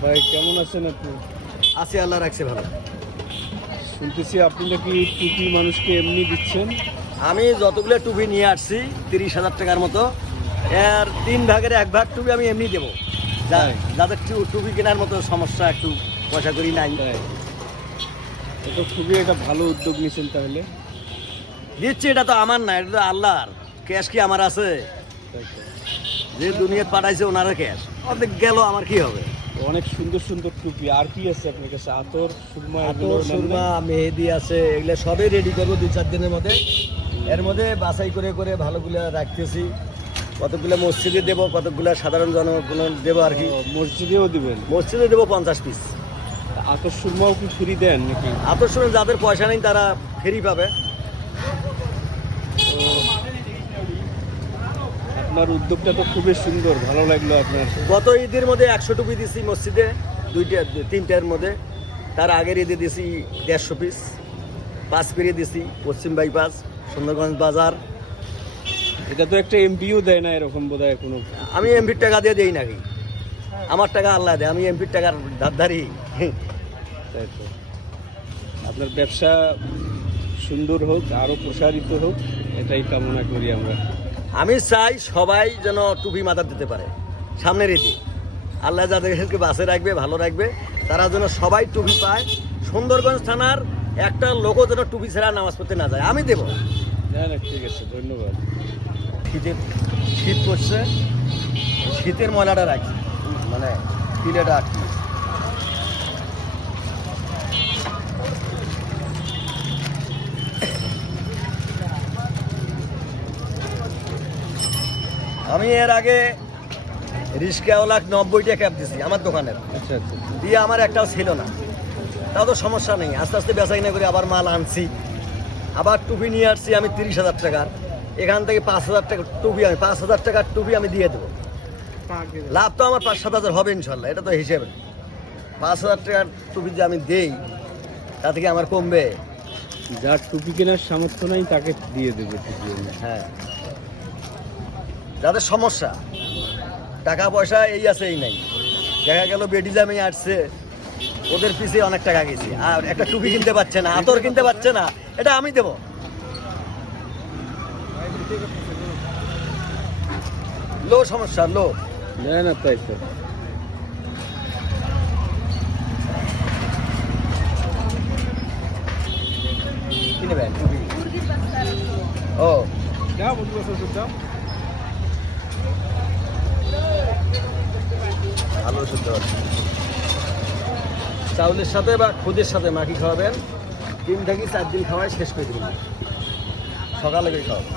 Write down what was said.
ভাই কেমন আছেন আপনি? আছি, আল্লাহ রাখছে ভালো। শুনতেছি আপনি নাকি টুপি মানুষকে এমনি দিচ্ছেন। আমি যতগুলো টুপি নিয়ে আসছি 30,000 টাকার মতো, এর 3 ভাগের 1 ভাগ টুপি আমি এমনি দেবো, তাই? যাদের টুপি কেনার মতো সমস্যা, একটু পয়সা করি নাই। তাই? এটা খুবই একটা ভালো উদ্যোগ নিয়েছেন তাহলে। দিচ্ছি, এটা তো আমার না, এটা তো আল্লাহর। ক্যাশ কি আমার আছে? তাই তো। যে দুনিয়া পাঠাইছে ওনারা ক্যাশ, অর্ধেক গেল, আমার কি হবে? অনেক সুন্দর সুন্দর টুপি। আর কি আছে আপনার কাছে? আতর, সুরমা, আতর, সুরমা, মেহেদি আছে, এগুলো সবই রেডি করবো 2-4 দিনের মধ্যে। এর মধ্যে বাছাই করে করে ভালোগুলো রাখতেছি। কতগুলো মসজিদে দেবো, কতগুলো সাধারণ জনগণ দেবো আর কি। মসজিদেও দিবেন? মসজিদে দেবো 50 পিস। আতর সুরমাও কি ফ্রি দেন নাকি? আতর শুনে যাদের পয়সা নেই তারা ফ্রি পাবে। আপনার উদ্যোগটা তো খুবই সুন্দর, ভালো লাগলো আপনার। গত ঈদের মধ্যে 100 টুপি দিছি মসজিদে, 2-3টার মধ্যে। তার আগের ঈদে দিছি 150 পিস। 5 পিড়ে দিছি পশ্চিম বাইপাস, সুন্দরগঞ্জ বাজার। এটা তো একটা এমপিও দেয় না এরকম বোধহয় কোনো। আমি এমপির টাকা দিয়ে দেই নাকি? আমার টাকা আল্লাহ দেয়, আমি এমপির টাকার ধারধারি। তাই তো। আপনার ব্যবসা সুন্দর হোক, আরো প্রসারিত হোক, এটাই কামনা করি আমরা। আমি চাই সবাই যেন টুপি মাথা দিতে পারে সামনের ঈদে। আল্লাহ যাদেরকে বাসে রাখবে, ভালো রাখবে, তারা যেন সবাই টুপি পায়। সুন্দরগঞ্জ থানার একটা লোকও যেন টুপি ছাড়া নামাজ পড়তে না যায়, আমি দেবো। হ্যাঁ, ঠিক আছে, ধন্যবাদ। শীত পড়ছে, শীতের ময়লাটা রাখি, মানে পিলেটা আটকি। আমি এর আগে রিস্কাওয়ালা 90টা ক্যাব দিছি আমার দোকানের, আচ্ছা আচ্ছা। দিয়ে আমার একটাও ছিল না। তাও তো সমস্যা নেই, আস্তে আস্তে বেচা কিনা করে আবার মাল আনছি, আবার টুপি নিয়ে আসছি আমি 30,000 টাকার। এখান থেকে 5,000 টাকা টুপি, আমি 5,000 টাকার টুপি আমি দিয়ে দেবো। লাভ তো আমার 5-7 হাজার হবে ইনশাল্লাহ, এটা তো হিসেবে। 5,000 টাকার টুপি যে আমি দেই, তা থেকে আমার কমবে? যার টুপি কেনার সামর্থ্য নাই তাকে দিয়ে দেবে টুপি। হ্যাঁ, যাদের সমস্যা, টাকা পয়সা এই আছে এই নাই, দেখা গেল বেটি জামে আসছে, ওদের পিছিয়ে অনেক টাকা গেছি, আর একটা টুপি কিনতে পারছে না, আতর কিনতে পারছে না, এটা আমি দেবো। লো সমস্যা, লো। না না, তাই তো। কি নেবেন টুপি? ও ভালো শুদ্ধ চাউলের সাথে বা খুদের সাথে মাখি খাওয়াবেন, 3 থেকে 4 দিন খাওয়ায় শেষ করে দেবেন, সকালে খাওয়াবেন।